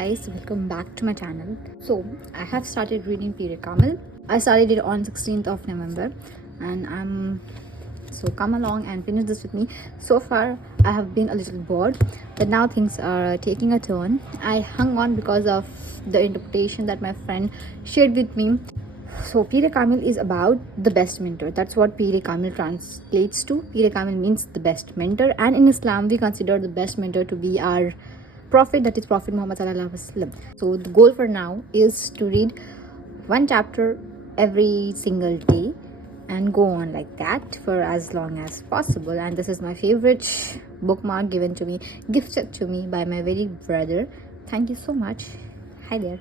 guys, welcome back to my channel. So I have started reading Peer-e-Kamil. I started it on 16th of November and come along and finish this with me. So far I have been a little bored, but now things are taking a turn. I hung on because of the interpretation that my friend shared with me. So Peer-e-Kamil is about the best mentor. That's what Peer-e-Kamil translates to. Peer-e-Kamil means the best mentor, and in Islam we consider the best mentor to be our Prophet, that is Prophet Muhammad sallallahu alaihi wasallam. So the goal for now is to read one chapter every single day and go on like that for as long as possible. And this is my favorite bookmark gifted to me by my very brother. Thank you so much. Hi there.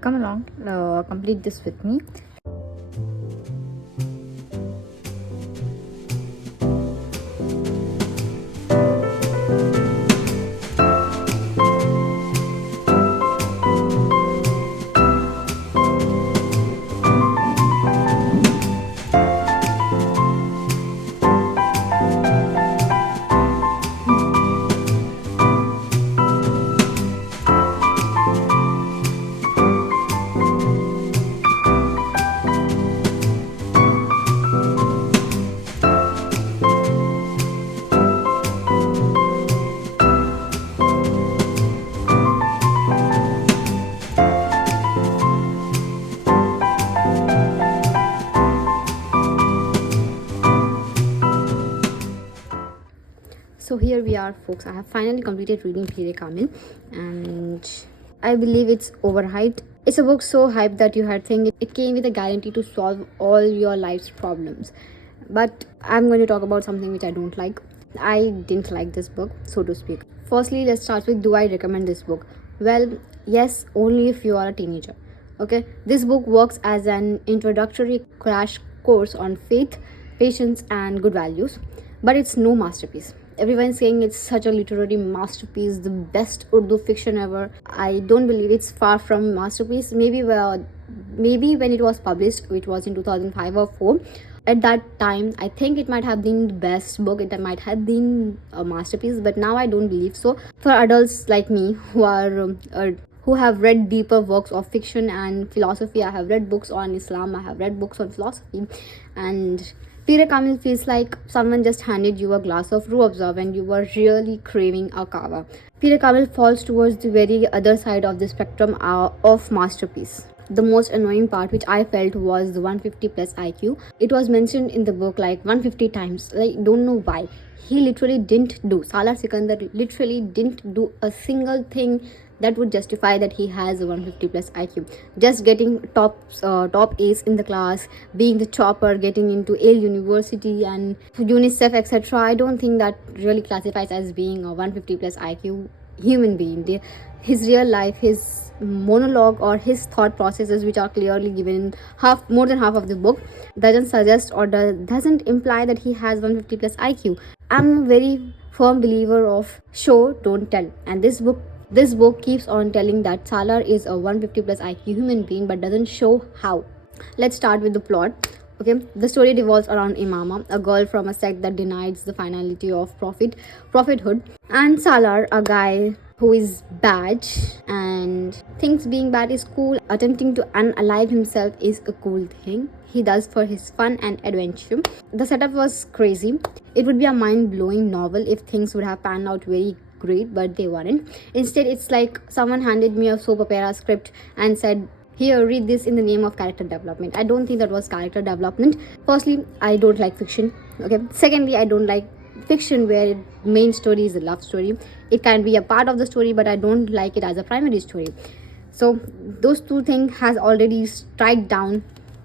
Come along, complete this with me. So here we are, folks. I have finally completed reading Peer-e-Kamil and I believe it's overhyped. It's a book so hyped that you had think it came with a guarantee to solve all your life's problems. But I'm going to talk about something which I don't like. I didn't like this book, so to speak. Firstly, let's start with, do I recommend this book? Well, yes, only if you are a teenager. Okay, this book works as an introductory crash course on faith, patience and good values, but it's no masterpiece. Everyone's saying it's such a literary masterpiece, the best Urdu fiction ever. I don't believe it's far from masterpiece. Maybe when it was published, which was in 2005 or 4, at that time I think it might have been the best book. It might have been a masterpiece, but now I don't believe so. For adults like me who have read deeper works of fiction and philosophy, I have read books on Islam, I have read books on philosophy, and Peer-e-Kamil feels like someone just handed you a glass of Ruabza when you were really craving a kava. Peer-e-Kamil falls towards the very other side of the spectrum of masterpiece. The most annoying part which I felt was the 150 plus IQ. It was mentioned in the book like 150 times. Like, don't know why. He literally didn't do. Salar Sikandar literally didn't do a single thing that would justify that he has a 150 plus IQ. Just getting top A's in the class, being the topper, getting into Yale University and UNICEF, etc. I don't think that really classifies as being a 150 plus IQ human being. His real life, his monologue or his thought processes, which are clearly given in more than half of the book, doesn't suggest or doesn't imply that he has 150 plus IQ. I'm a very firm believer of show, don't tell, and this book keeps on telling that Salar is a 150 plus IQ human being but doesn't show how. Let's start with the plot. Okay, the story revolves around Imama, a girl from a sect that denies the finality of prophethood, and Salar, a guy who is bad and thinks being bad is cool. Attempting to unalive himself is a cool thing he does for his fun and adventure. The setup was crazy. It would be a mind-blowing novel if things would have panned out very great, but they weren't. Instead, it's like someone handed me a soap opera script and said, here, read this in the name of character development. I don't think that was character development. Firstly, I don't like fiction. Okay. Secondly, I don't like fiction where main story is a love story. It can be a part of the story, but I don't like it as a primary story. So those two things has already strike down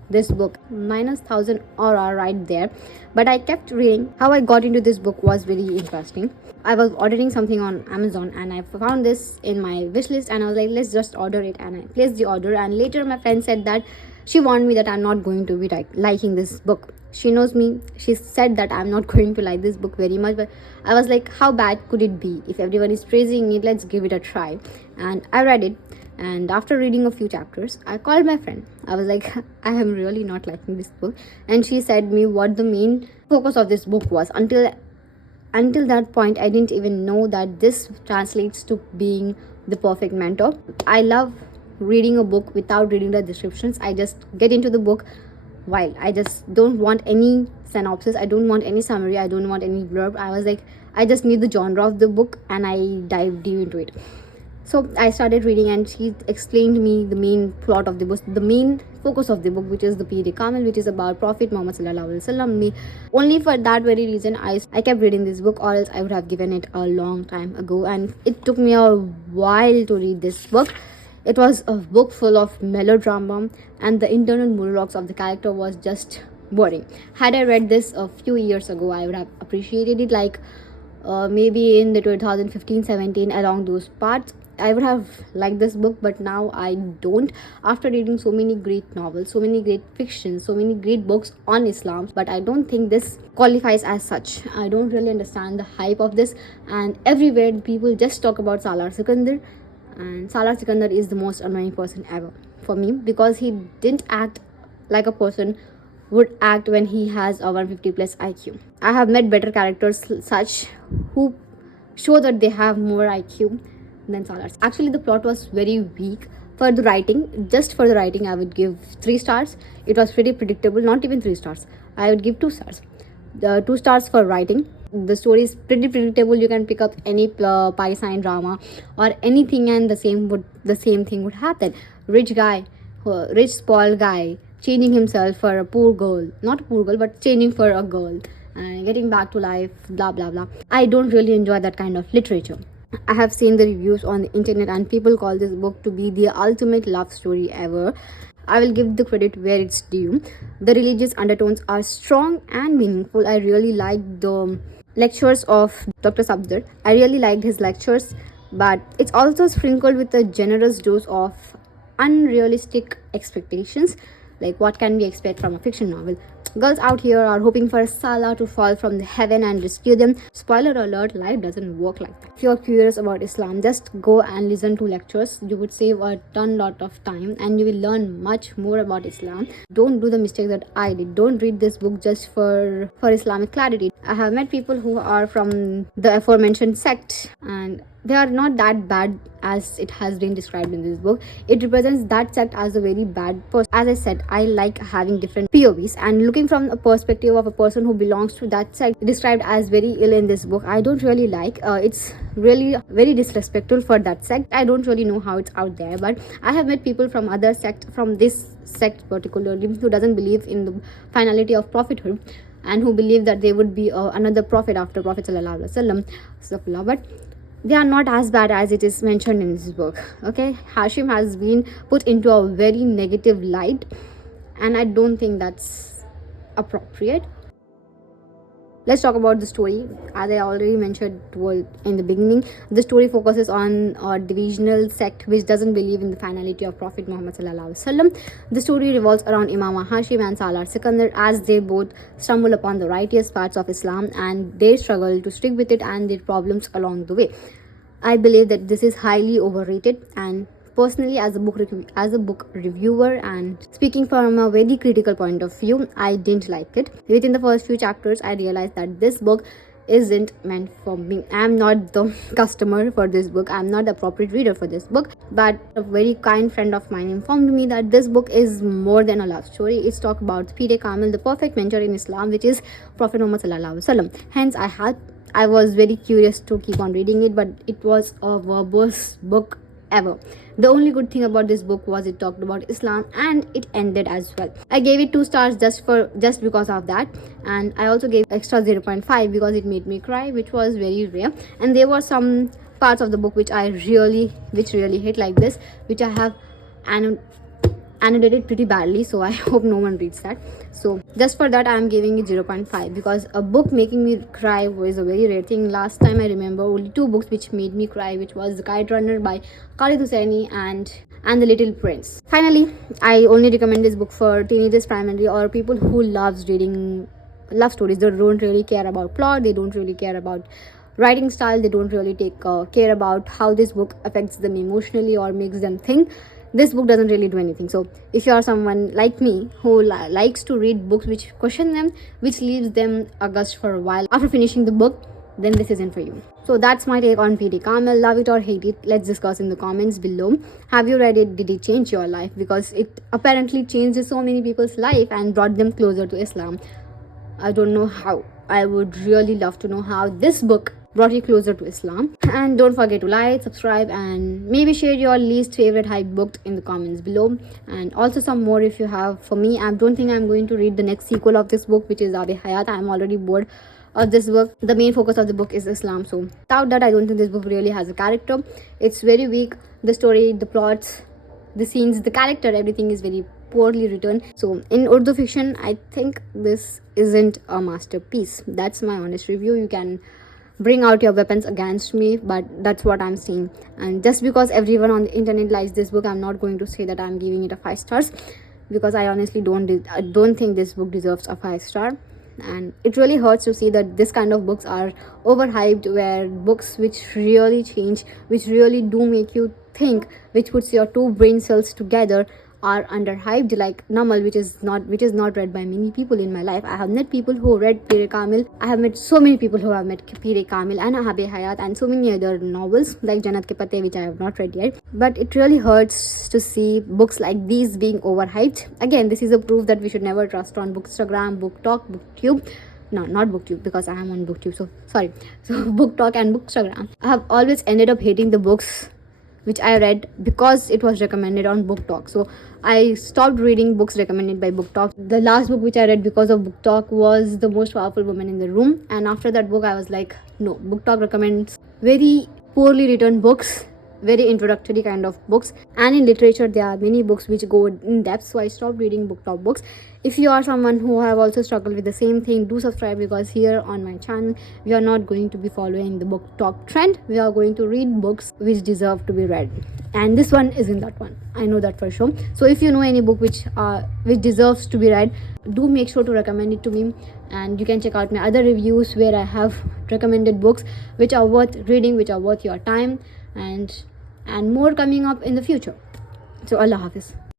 this book. -1000 aura right there. But I kept reading. How I got into this book was very interesting. I was ordering something on Amazon and I found this in my wish list and I was like, let's just order it, and I placed the order. And later my friend said that she warned me that I'm not going to be liking this book. She knows me. She said that I'm not going to like this book very much, but I was like, how bad could it be? If everyone is praising it, let's give it a try. And I read it, and after reading a few chapters, I called my friend. I was like, I am really not liking this book. And she said me what the main focus of this book was. Until that point, I didn't even know that this translates to being The Perfect Mentor. I love reading a book without reading the descriptions. I just get into the book while I just don't want any synopsis, I don't want any summary, I don't want any blurb. I was like, I just need the genre of the book, and I dived deep into it. So I started reading, and she explained me the main plot of the book, the main focus of the book, which is the Peer-e-Kamil, which is about Prophet Muhammad sallallahu alaihi wasallam. Me, only for that very reason, I kept reading this book, or else I would have given it a long time ago. And it took me a while to read this book. It was a book full of melodrama, and the internal monologues of the character was just boring. Had I read this a few years ago, I would have appreciated it, like maybe in the 2015-17, along those parts. I would have liked this book, but now I don't. After reading so many great novels, so many great fiction, so many great books on Islam, but I don't think this qualifies as such. I don't really understand the hype of this, and everywhere people just talk about Salar Sikandar, and Salar Sikandar is the most annoying person ever for me, because he didn't act like a person would act when he has a 150 plus IQ. I have met better characters such who show that they have more IQ than Salar. Actually, the plot was very weak. For the writing, just for the writing, I would give 3 stars. It was pretty predictable, not even 3 stars. I would give 2 stars. The 2 stars for writing. The story is pretty predictable. You can pick up any Pakistani drama or anything, and the same thing would happen. Rich guy, rich spoiled guy, changing himself for a poor girl, not a poor girl, but changing for a girl, and getting back to life, blah blah blah. I don't really enjoy that kind of literature. I have seen the reviews on the internet, and people call this book to be the ultimate love story ever. I will give the credit where it's due. The religious undertones are strong and meaningful. I really liked the lectures of Dr. Sabdar. I really liked his lectures, but it's also sprinkled with a generous dose of unrealistic expectations. Like, what can we expect from a fiction novel? Girls out here are hoping for Salah to fall from the heaven and rescue them. Spoiler alert, life doesn't work like that. If you're curious about Islam, just go and listen to lectures. You would save a lot of time, and you will learn much more about Islam. Don't do the mistake that I did. Don't read this book just for Islamic clarity. I have met people who are from the aforementioned sect, and they are not that bad as it has been described in this book. It represents that sect as a very bad person. As I said, I like having different POVs, and looking from a perspective of a person who belongs to that sect described as very ill in this book, I don't really like. It's really very disrespectful for that sect. I don't really know how it's out there, but I have met people from other sect, from this sect particularly, who doesn't believe in the finality of prophethood, and who believe that there would be another prophet after Prophet sallallahu alaihi wasallam. But they are not as bad as it is mentioned in this book. Okay, Hashim has been put into a very negative light, and I don't think that's appropriate. Let's talk about the story. As I already mentioned in the beginning, the story focuses on a divisional sect which doesn't believe in the finality of Prophet Muhammad sallallahu alaihi wasallam. The story revolves around Imam Hashim and Salar Sikandar, as they both stumble upon the righteous parts of Islam, and they struggle to stick with it, and their problems along the way. I believe that this is highly overrated, and personally, as a book reviewer and speaking from a very critical point of view, I didn't like it. Within the first few chapters, I realized that this book isn't meant for me. I'm not the customer for this book. I'm not the appropriate reader for this book. But a very kind friend of mine informed me that this book is more than a love story. It's talk about Peer-e-Kamil, the perfect mentor in Islam, which is Prophet Muhammad sallallahu alaihi wasallam. Hence, I was very curious to keep on reading it, but it was a verbose book ever. The only good thing about this book was it talked about Islam, and it ended as well. I gave it 2 stars just because of that, and I also gave extra 0.5 because it made me cry, which was very rare. And there were some parts of the book which really hit, like this, which I have annotated pretty badly, so I hope no one reads that. So just for that, I am giving it 0.5, because a book making me cry was a very rare thing. Last time I remember only 2 books which made me cry, which was The Kite Runner by Khalid Hosseini and The Little Prince. Finally, I only recommend this book for teenagers primarily, or people who loves reading love stories. They don't really care about plot, they don't really care about writing style, they don't really take care about how this book affects them emotionally or makes them think. This book doesn't really do anything. So if you are someone like me who likes to read books which question them, which leaves them aghast for a while after finishing the book, then this isn't for you. So that's my take on Peer-e-Kamil. Love it or hate it, let's discuss in the comments below. Have you read it? Did it change your life? Because it apparently changed so many people's life and brought them closer to Islam. I don't know how. I would really love to know how this book brought you closer to Islam. And don't forget to like, subscribe, and maybe share your least favorite hype book in the comments below. And also some more if you have. For me, I don't think I'm going to read the next sequel of this book, which is Abe Hayat. I'm already bored of this book. The main focus of the book is Islam, so without that I don't think this book really has a character. It's very weak. The story, the plots, the scenes, the character, everything is very poorly written. So in Urdu fiction, I think this isn't a masterpiece. That's my honest review. You can bring out your weapons against me, but that's what I'm seeing. And just because everyone on the internet likes this book, I'm not going to say that I'm giving it a 5 stars, because I honestly don't think this book deserves a 5 star. And it really hurts to see that this kind of books are overhyped, where books which really change, which really do make you think, which puts your two brain cells together, are underhyped, like Namal, which is not read by many people in my life. I have met people who read Peer-e-Kamil. I have met so many people who have met Peer-e-Kamil and Abe Hayat and so many other novels like Jannat Ke Pate, which I have not read yet. But it really hurts to see books like these being overhyped. Again, this is a proof that we should never trust on Bookstagram, BookTok, BookTube. No, not BookTube, because I am on BookTube, so sorry. So BookTok and Bookstagram. I have always ended up hating the books which I read because it was recommended on BookTok. So I stopped reading books recommended by BookTok. The last book which I read because of BookTok was The Most Powerful Woman in the Room. And after that book, I was like, no, BookTok recommends very poorly written books, very introductory kind of books. And in literature, there are many books which go in depth. So I stopped reading BookTok books. If you are someone who have also struggled with the same thing, do subscribe, because here on my channel we are not going to be following the BookTok trend. We are going to read books which deserve to be read, and this one isn't that one. I know that for sure. So if you know any book which deserves to be read, do make sure to recommend it to me. And you can check out my other reviews where I have recommended books which are worth reading, which are worth your time, and more coming up in the future. So Allah Hafiz.